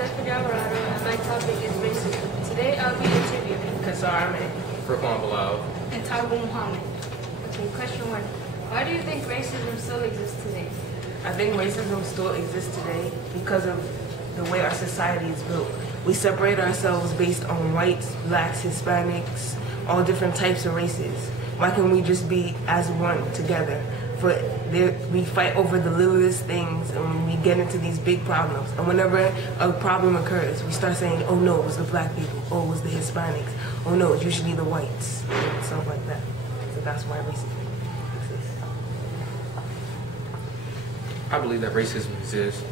Alvarado, and my topic is racism. Today I'll be interviewing Alvarado, and Taibu Muhammad. Okay, question 1. Why do you think racism still exists today? I think racism still exists today because of the way our society is built. We separate ourselves based on whites, blacks, Hispanics, all different types of races. Why can't we just be as one together? We fight over the littlest things, and we get into these big problems. And whenever a problem occurs, we start saying, oh no, it was the black people, oh it was the Hispanics, oh no, it's usually the whites, and stuff like that. So that's why racism exists. I believe that racism exists.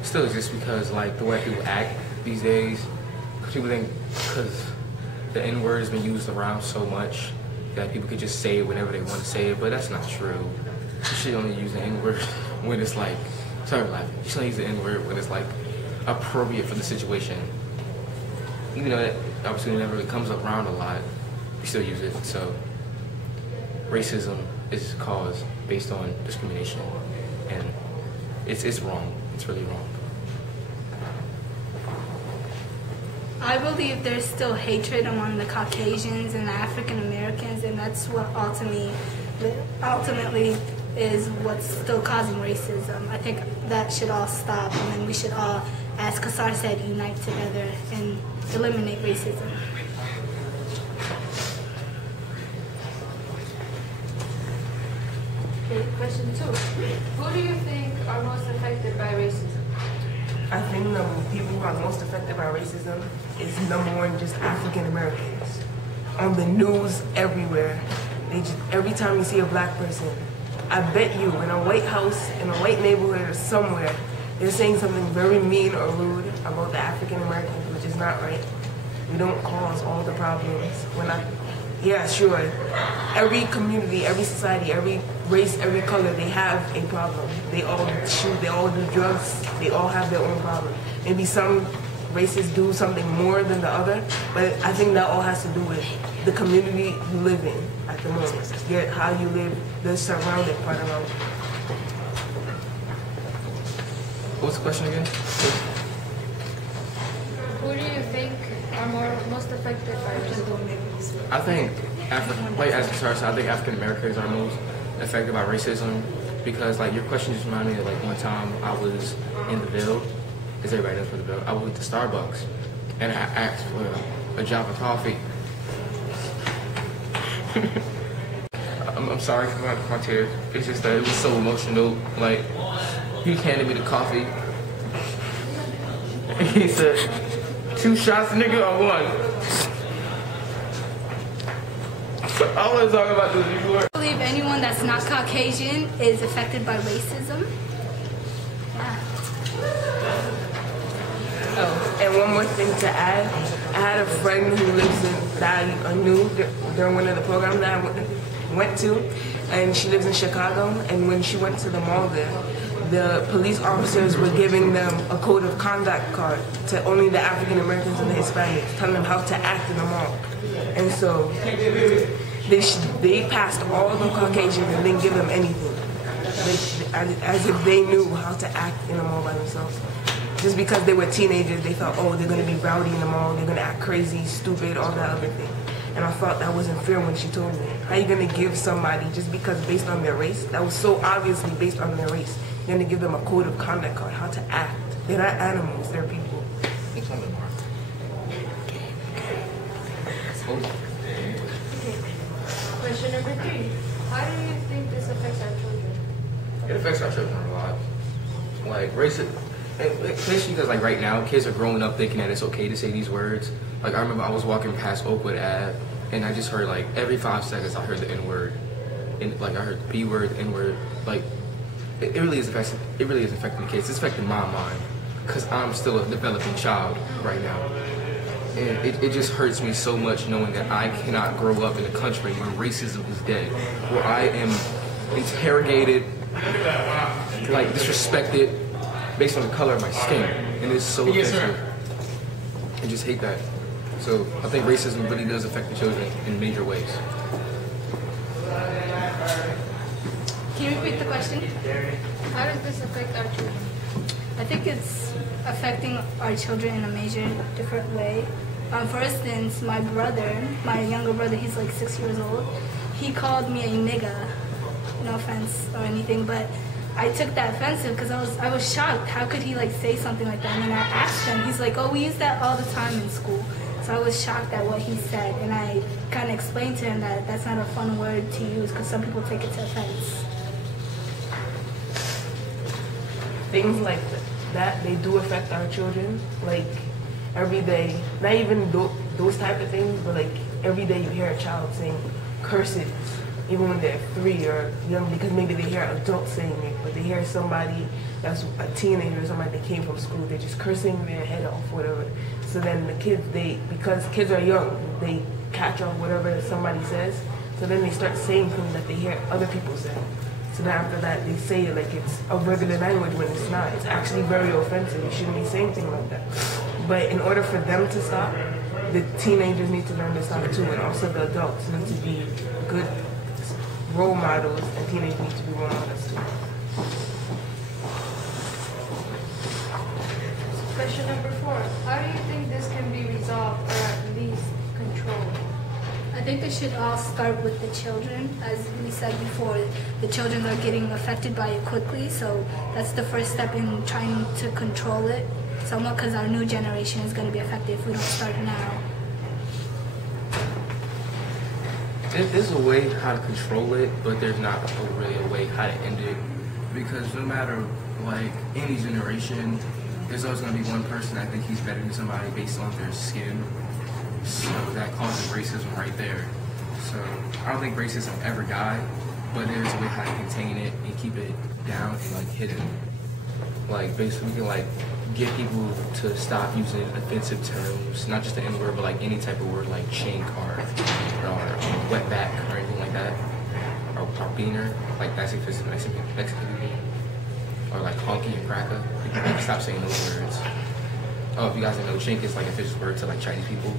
It still exists because like the way people act these days, people think because the N-word has been used around so much that people could just say it whenever they want to say it, but that's not true. You should only use the N-word when it's like, sorry for laughing, you should only use the N-word when it's like appropriate for the situation. Even though that obviously never really comes around a lot, we still use it. So racism is caused based on discrimination, and it's wrong. It's really wrong. I believe there's still hatred among the Caucasians and the African Americans, and that's what ultimately is what's still causing racism. I think that should all stop, and then we should all, as Kassar said, unite together and eliminate racism. Okay, question 2. Who do you think are most affected by racism? I think the people who are most affected by racism is #1 just African Americans. On the news, everywhere, every time you see a black person, I bet you in a white house, in a white neighborhood or somewhere, they're saying something very mean or rude about the African Americans, which is not right. We don't cause all the problems. Yeah, sure. Every community, every society, every race, every color, they have a problem. They all shoot, they all do drugs, they all have their own problem. Maybe some races do something more than the other, but I think that all has to do with the community you live in at the moment. How you live, the surrounding part around you. What's the question again? Who do you think are most affected by racism? I think, like as Kassar said, I think African Americans are most affected by racism because, like, your question just reminded me of like one time I was in the Ville. As everybody knows for the Ville, I went to Starbucks and I asked for a Java coffee. I'm sorry for my tears. It's just that it was so emotional. Like, he handed me the coffee. And he said, 2 shots, nigga, or 1? I want to talk about this before. I believe anyone that's not Caucasian is affected by racism. Yeah. Oh, and one more thing to add. I had a friend who lives in, that I knew during one of the programs that I went to, and she lives in Chicago, and when she went to the mall there, the police officers were giving them a code of conduct card to only the African Americans and the Hispanics, telling them how to act in the mall. And so they passed all the Caucasians and didn't give them anything, as if they knew how to act in the mall by themselves. Just because they were teenagers, they thought, oh, they're going to be rowdy in the mall, they're going to act crazy, stupid, all that other thing. And I thought that wasn't fair when she told me. How are you going to give somebody, just because based on their race, that was so obviously based on their race, you're going to give them a code of conduct card, how to act. They're not animals, they're people. Question number 3. How do you think this affects our children? It affects our children a lot. Like, racism, especially because like right now, kids are growing up thinking that it's okay to say these words. Like, I remember I was walking past Oakwood Ave, and I just heard like every 5 seconds I heard the N-word. And like I heard the B-word, N-word. Like, it really is affecting the kids. It's affecting my mind because I'm still a developing child right now. And it just hurts me so much knowing that I cannot grow up in a country where racism is dead, where I am interrogated, like disrespected based on the color of my skin, and it's so offensive. I just hate that. So I think racism really does affect the children in major ways. Can you repeat the question? How does this affect our children? I think it's affecting our children in a major different way. For instance, my younger brother, he's like 6 years old. He called me a nigga. No offense or anything, but I took that offensive because I was shocked. How could he like say something like that? And then I asked him. He's like, "Oh, we use that all the time in school." So I was shocked at what he said, and I kind of explained to him that that's not a fun word to use because some people take it to offense. Things like that, they do affect our children. Like every day, not even those type of things, but like every day you hear a child saying curses, even when they're 3 or young, because maybe they hear adults saying it, but they hear somebody that's a teenager or somebody that came from school, they're just cursing their head off, whatever. So then the kids, because kids are young, they catch on whatever somebody says, so then they start saying things that they hear other people say. So then after that, they say it like it's a regular language when it's not. It's actually very offensive. You shouldn't be saying things like that. But in order for them to stop, the teenagers need to learn to stop too, and also the adults need to be good role models, and teenagers need to be role models too. Question number 4. How do you think this can be resolved or at least controlled? I think it should all start with the children. As we said before, the children are getting affected by it quickly, so that's the first step in trying to control it somewhat, because our new generation is going to be affected if we don't start now. There's a way how to control it, but there's not really a way how to end it. Because no matter, like, any generation, there's always going to be one person that think he's better than somebody based on their skin. So that causes racism right there. So I don't think racism ever died, but there's a way how to contain it and keep it down and, like, hidden. Like, basically, we can, like, get people to stop using offensive terms, not just the N-word, but like any type of word like chink or wetback or anything like that, or beaner, like that's offensive Mexican people, or like honky and cracker. We can stop saying those words. Oh, if you guys didn't know, chink is like a official word to like Chinese people.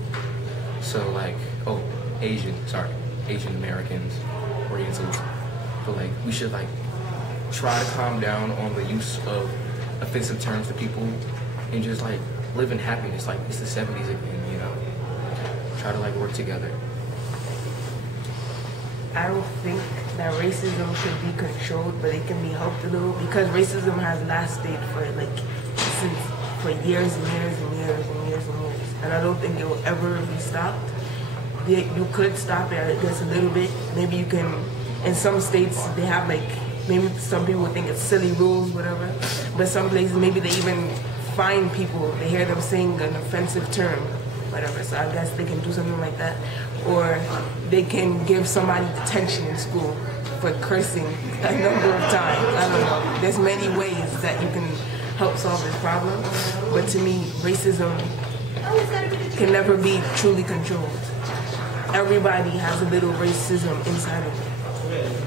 So like, Asian Americans, Orientals. But like, we should like try to calm down on the use of offensive terms to people and just like live in happiness. Like it's the 70s again, you know. Try to like work together. I don't think that racism should be controlled, but it can be helped a little, because racism has lasted for years and years and years and years and years, and I don't think it will ever be stopped. You could stop it, I guess, a little bit. Maybe you can. In some states, they have like, maybe some people think it's silly rules, whatever. But some places, maybe they even fine people. They hear them saying an offensive term, whatever. So I guess they can do something like that. Or they can give somebody detention in school for cursing a number of times. I don't know. There's many ways that you can help solve this problem. But to me, racism can never be truly controlled. Everybody has a little racism inside of them.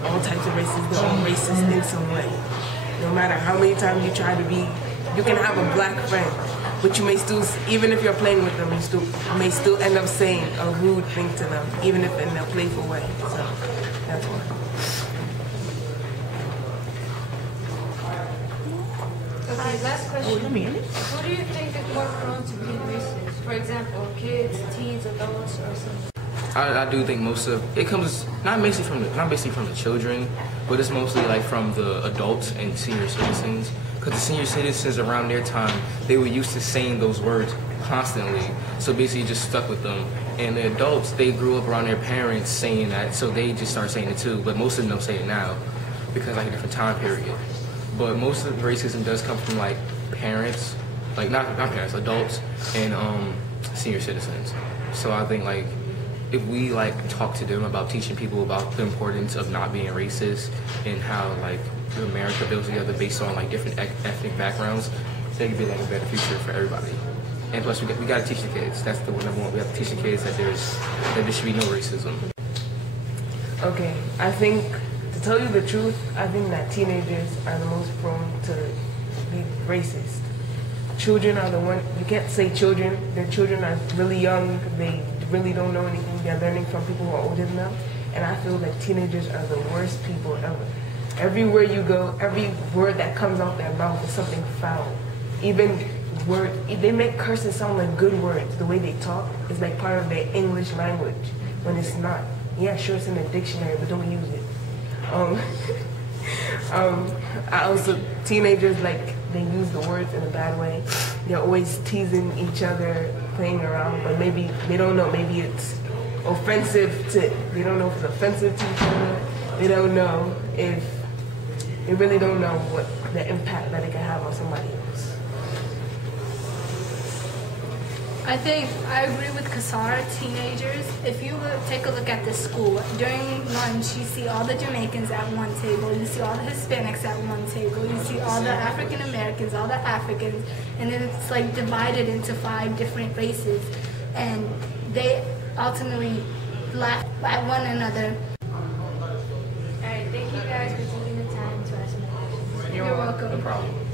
All types of racism, they're all racist in some way. No matter how many times you try to be, you can have a black friend, but you may still, even if you're playing with them, you may still end up saying a rude thing to them, even if in a playful way. So that's why. Okay, last question. Who do you think is more prone to being racist? For example, kids, teens, adults, or something? I do think most of it comes not basically from the children, but it's mostly like from the adults and senior citizens. Because the senior citizens around their time, they were used to saying those words constantly, so basically it just stuck with them. And the adults, they grew up around their parents saying that, so they just started saying it too. But most of them don't say it now because like a different time period. But most of the racism does come from like parents, like not parents, adults and senior citizens. So I think like, if we like talk to them about teaching people about the importance of not being racist and how like America builds together based on like different ethnic backgrounds, they could be like a better future for everybody. And plus, we got to teach the kids. That's the number one. We have to teach the kids that there should be no racism. Okay, I think, to tell you the truth, I think that teenagers are the most prone to be racist. Children are the one, you can't say children. Their children are really young. They really don't know anything. They're learning from people who are older than them. And I feel like teenagers are the worst people ever. Everywhere you go, every word that comes out their mouth is something foul. even they make cursing sound like good words. The way they talk is like part of their English language when it's not. Yeah, sure, it's in the dictionary, but don't use it. I also, teenagers, like, they use the words in a bad way. They're always teasing each other, playing around, but maybe, they don't know, maybe it's offensive they don't know if it's offensive to each other. They don't know if, they really don't know what the impact that it can have on somebody else. I think I agree with Kassar. Teenagers, if you take a look at the school, during lunch you see all the Jamaicans at one table, you see all the Hispanics at one table, you see all the African Americans, all the Africans, and then it's like divided into 5 different races, and they ultimately laugh at one another. Alright, thank you guys for taking the time to ask my questions. You're welcome. No problem.